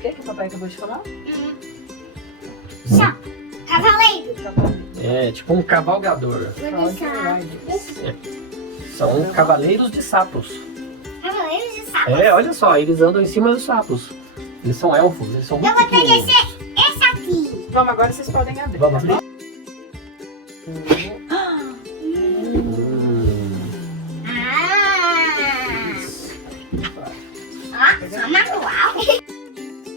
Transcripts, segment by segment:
que o papai acabou de falar? Cavaleiro. É, tipo um cavalgador. São cavaleiros de sapos. Cavaleiros de sapos. É, olha só, eles andam em cima dos sapos. Eles são elfos, eles são muito Eu vou pegar pequenininhos. esse aqui. Vamos, agora vocês podem abrir. Vamos tá abrir? bom? Só manual.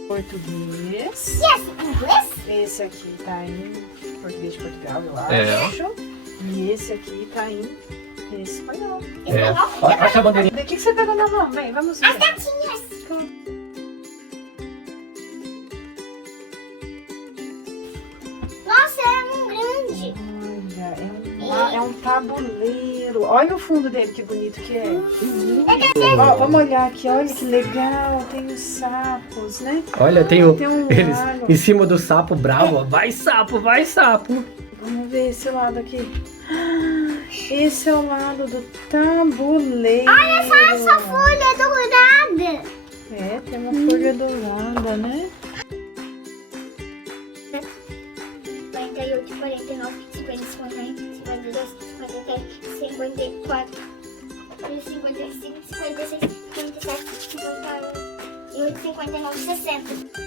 Português. E esse inglês? Esse aqui tá em português de Portugal, eu É. acho. E esse aqui tá em espanhol. É. Baixa a bandeirinha. O que você pegou na mão? Vem, vamos ver. As gatinhas. Nossa, é um grande. Olha, é um tabuleiro. Olha o fundo dele, que bonito que é. Ó, vamos olhar aqui, olha que legal. Tem os sapos, né? Olha, tem um eles lago. em cima do sapo bravo. Ó. Vai sapo, vai sapo. Vamos ver esse lado aqui. Esse é o lado do tabuleiro. Olha só essa folha dourada. É, tem uma folha dourada, né? 48, 49, 50, 51, 52, 53, 54, 55, 56, 57, 58, 59, 60.